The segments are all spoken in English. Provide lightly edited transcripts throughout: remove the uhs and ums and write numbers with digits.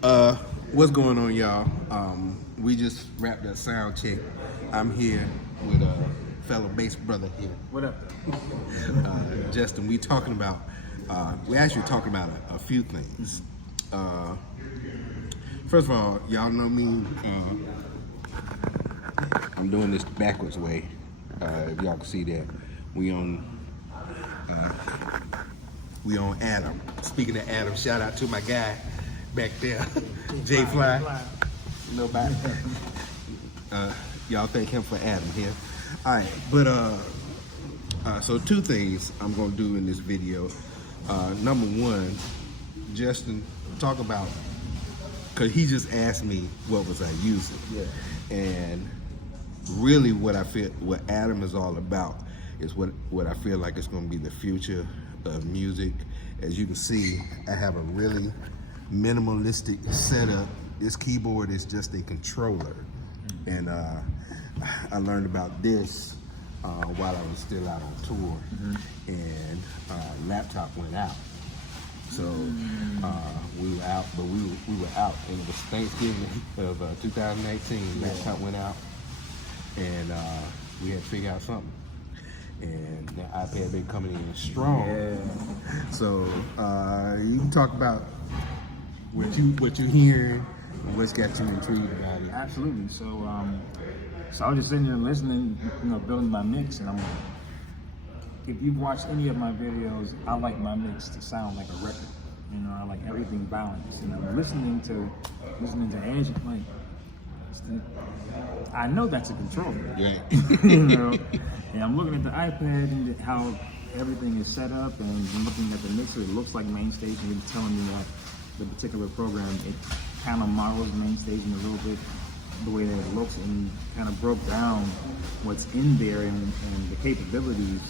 What's going on, y'all? We just wrapped up Soundcheck. I'm here with a fellow bass brother here. What up? Justin. We're actually talking about a few things. First of all, y'all know me. I'm doing this backwards way. If y'all can see that, we on Adam. Speaking of Adam, shout out to my guy back there, J Fly. Nobody. Y'all thank him for Adam here. All right, but so two things I'm gonna do in this video. Number one, Justin, talk about, cause he just asked me what was I using. Yeah. And really, what Adam is all about is what I feel like is gonna be the future of music. As you can see, I have a really minimalistic setup. This keyboard is just a controller, and I learned about this while I was still out on tour, and laptop went out. So we were out, but we were out, and it was Thanksgiving of 2018. Laptop went out, and we had to figure out something. And the iPad been coming in strong. Yeah. So you can talk about what you're hearing, what's got you intrigued about it. Absolutely. So I was just sitting there listening, building my mix, and if you've watched any of my videos, I like my mix to sound like a record. I like everything balanced. And I'm listening to Angie, like, I know that's a controller. Right. And I'm looking at the iPad and how everything is set up, and I'm looking at the mixer. It looks like MainStage, and it's telling me that the particular program, it kind of models MainStage in a little bit, the way that it looks, and kind of broke down what's in there and the capabilities.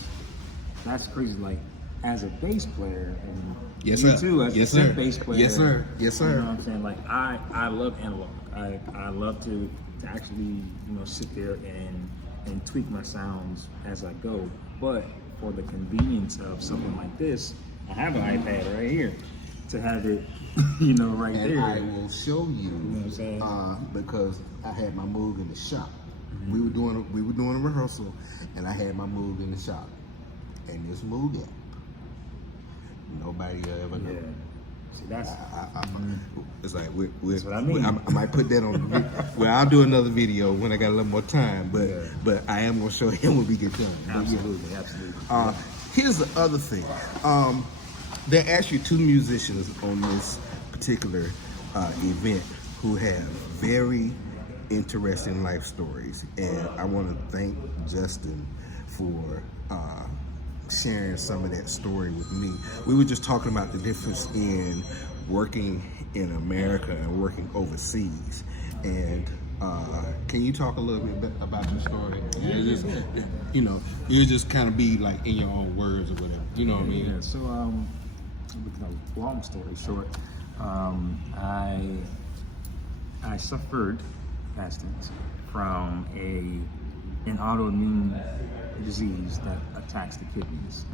That's crazy. Like, as a bass player, and yes, you sir. too, as Yes, a sir. bass player. Yes, sir. Yes, sir. You know what I'm saying? Like, I love analog. I love to actually, sit there and tweak my sounds as I go. But for the convenience of something like this, I have an iPad right here to have it, right And there. I will show you, what I'm saying? because I had my Moog in the shop. We were doing a rehearsal, and I had my Moog in the shop. And this Moog app, nobody will ever know. Yeah. See, that's It's like that's what I mean. I might put that on. Well, I'll do another video when I got a little more time. But Yeah. but I am gonna show him when we get done. Absolutely, absolutely. Here's the other thing. There are actually two musicians on this particular event who have very interesting life stories, and I want to thank Justin for sharing some of that story with me. We were just talking about the difference in working in America and working overseas, and can you talk a little bit about your story? You just kind of be like in your own words or whatever. You know what I mean? Yeah. So, long story short, I suffered, past tense, from an autoimmune disease that attacks the kidneys.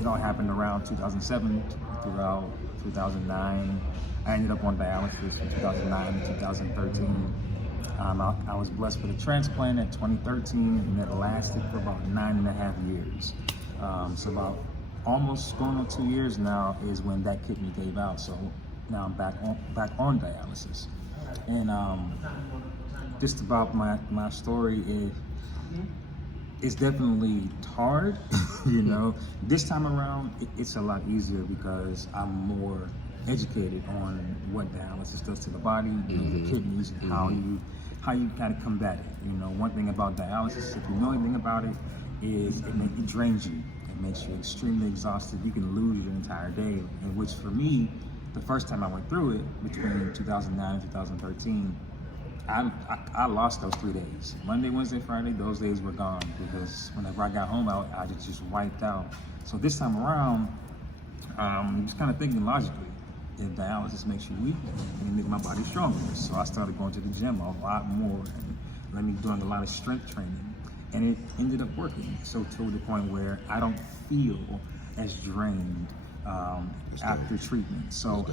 It all happened around 2007 throughout 2009. I ended up on dialysis from 2009 to 2013. I was blessed with a transplant at 2013, and that lasted for about 9.5 years. So about almost going on 2 years now is when that kidney gave out. So now I'm back on dialysis. And just about my story is, it's definitely hard, This time around, it's a lot easier because I'm more educated on what dialysis does to the body, the kidneys, and how you kind of combat it. One thing about dialysis, if you know anything about it, is it drains you. It makes you extremely exhausted. You can lose your entire day, and which for me, the first time I went through it, between 2009 and 2013, I lost those 3 days. Monday, Wednesday, Friday, those days were gone, because whenever I got home, I just wiped out. So this time around, I'm just kind of thinking logically. If dialysis makes you weak, it can make my body stronger. So I started going to the gym a lot more, and let me doing a lot of strength training, and it ended up working. So to the point where I don't feel as drained after treatment. So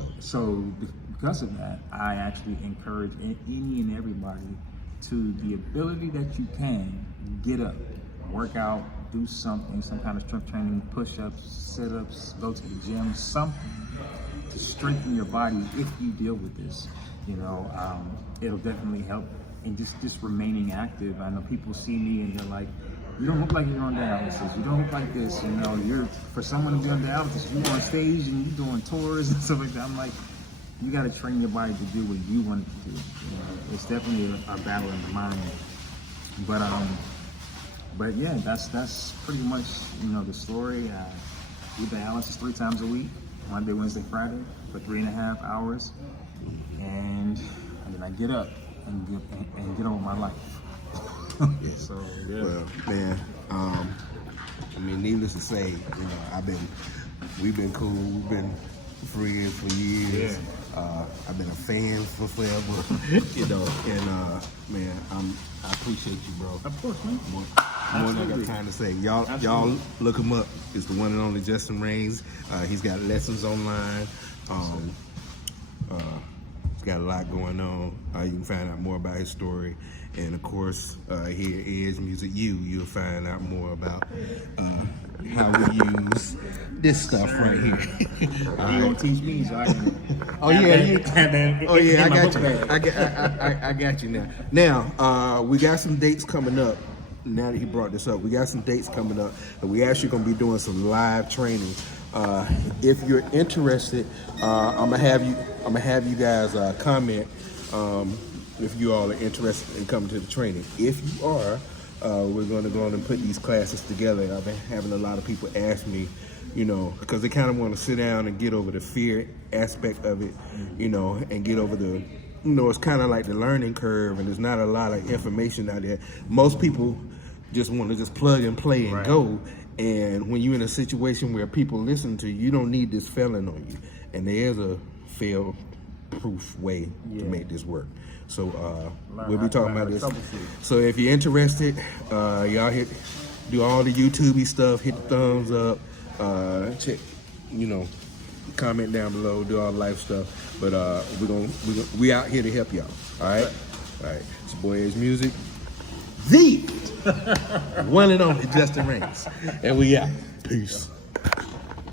because of that, I actually encourage any and everybody to the ability that you can get up, work out, do something, some kind of strength training, push-ups, sit-ups, go to the gym, something to strengthen your body if you deal with this. It'll definitely help. And just remaining active. I know people see me and they're like, you don't look like you're on dialysis. You don't look like this. You're, for someone to be on dialysis, you're on stage and you're doing tours and stuff like that. I'm like, you got to train your body to do what you want it to do. It's definitely a battle in the mind. But yeah, that's pretty much the story. I do dialysis 3 times a week, Monday, Wednesday, Friday, for 3.5 hours, and then I get up and get on with my life. So yeah. Well, man, needless to say, we've been cool, we've been friends for years. Yeah. I've been a fan for forever, and man, I appreciate you, bro. Of course, man. More than I got time to say. Y'all look him up. It's the one and only Justin Raines. He's got lessons online. He's got a lot going on. You can find out more about his story. And of course, here at Edge Music you'll find out more about how we use this stuff right here. You gonna teach me so I can. I got you. I got you now. Now, we got some dates coming up. Now that he brought this up, we got some dates coming up, and we actually gonna be doing some live training. If you're interested, I'm gonna have you guys comment if you all are interested in coming to the training. If you are, we're going to go on and put these classes together. I've been having a lot of people ask me, because they kind of want to sit down and get over the fear aspect of it, and get over the, it's kind of like the learning curve, and there's not a lot of information out there. Most people just want to just plug and play and go. And when you're in a situation where people listen to you, you don't need this failing on you. And there's a fail-proof way to make this work. So we'll be talking about this. So if you're interested, y'all do all the YouTube-y stuff, hit the thumbs up, check, comment down below, do all the life stuff. But we out here to help y'all. All right. It's your boy Edge Music, the one and only Justin Raines, and we out. Peace.